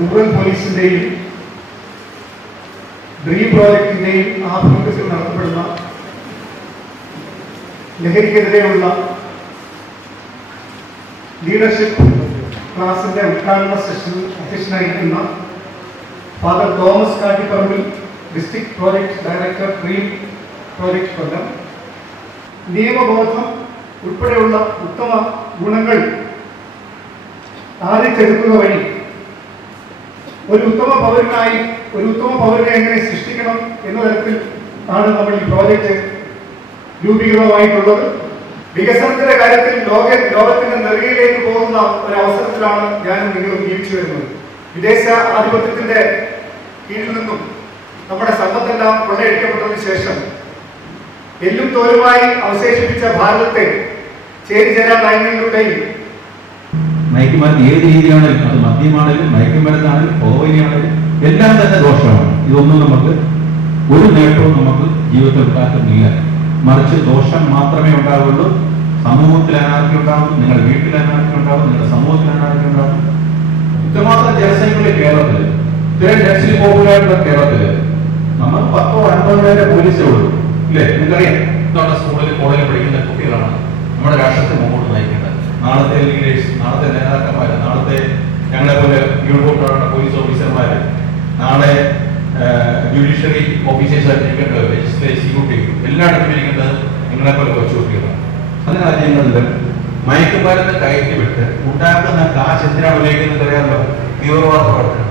Rural പോലീസിന്റെയും dream പ്രോജക്റ്റിന്റെയും ആഭിമുഖ്യത്തിൽ നടത്തപ്പെടുന്ന ലഹരിക്കെതിരെയുള്ള ലീഡർഷിപ്പ് ക്ലാസിന്റെ ഉദ്ഘാടന സെഷനിൽ അധ്യക്ഷനായിരിക്കുന്ന ഫാദർ തോമസ് കാട്ടിപ്പറമ്പിൽ, district project director, dream project Kollam, നിയമബോധം ഉൾപ്പെടെയുള്ള ഉത്തമ ഗുണങ്ങൾ ആർജിച്ചെടുക്കുക വഴി ഒരു ഉത്തമ പൗരനെ എങ്ങനെ സൃഷ്ടിക്കണം എന്ന തരത്തിൽ ആണ് നമ്മൾ ഈ പ്രോജക്റ്റ് രൂപീകൃതമായിട്ടുള്ളത്. വികസനത്തിന്റെ കാര്യത്തിൽ ലോകത്തിന്റെ നെറുകയിലേക്ക് പോകുന്ന ഒരു അവസരത്തിലാണ് ഞാനും നിങ്ങളും ജീവിച്ചു വരുന്നത്. വിദേശ ആധിപത്യത്തിന്റെ കീഴിൽ നിന്നും നമ്മുടെ സമ്പത്തെല്ലാം കൊള്ളയടിക്കപ്പെട്ടതിന് ശേഷം എല്ലും തോലുമായി അവശേഷിപ്പിച്ച ഭാരതത്തെ ചേരിചേരാ നയങ്ങളിലൂടെയും മയക്കുമരുന്ന് ഏത് രീതിയാണെങ്കിലും, അത് മദ്യമാണെങ്കിലും മയക്കുമരുന്നാണെങ്കിലും പുകവലിയാണെങ്കിലും എല്ലാം തന്നെ ദോഷമാണ്. ഇതൊന്നും നമുക്ക് ഒരു നേട്ടവും നമുക്ക് ജീവിതത്തിൽ ഉണ്ടാക്കുന്നില്ല. മറിച്ച് ദോഷം മാത്രമേ ഉണ്ടാവുള്ളൂ. സമൂഹത്തിൽ അനാർക്കി ഉണ്ടാവും, നിങ്ങളുടെ വീട്ടിൽ അനാർക്കി ഉണ്ടാവും, നിങ്ങളുടെ സമൂഹത്തിൽ അനാർക്കി ഉണ്ടാവും. ഇത്രമാത്രം ജനസംഖ്യയുള്ള കേരളത്തിൽ, ഇത്രയും ഡ്രഗ്സിൽ പോപ്പുലറായിട്ടുള്ള കേരളത്തിൽ നമ്മൾ 10-50 പേരെ പോലീസേ ഉള്ളൂ, ഇല്ലേ? നിങ്ങൾക്കറിയാം, നമ്മുടെ സ്കൂളിൽ കോളേജിൽ പഠിക്കുന്ന കുട്ടികളാണ് നമ്മുടെ രാഷ്ട്രത്തെ മുമ്പോട്ട് നയിക്കേണ്ടത്. നാളത്തെ ലീഡേഴ്സ്, നാളത്തെ നേതാക്കന്മാർ, നാളത്തെ ഞങ്ങളെ പോലെ യൂണിഫോം പോലീസ് ഓഫീസർമാർ, നാളെ ജുഡീഷ്യറി ഓഫീസേഴ്സായിട്ട് ഇരിക്കേണ്ടത്, എക്സിക്യൂട്ടീവ് എല്ലായിടത്തും ഇരിക്കേണ്ടത് നിങ്ങളെ പോലെ കൊച്ചു കുട്ടികളാണ്. പല രാജ്യങ്ങളിലും മയക്കുമരുന്ന് കയറ്റി വിട്ട് ഉണ്ടാക്കുന്ന കാശ് എന്തിനാണ് ഉപയോഗിക്കുന്നത് അറിയാമല്ലോ? തീവ്രവാദ പ്രവർത്തനം.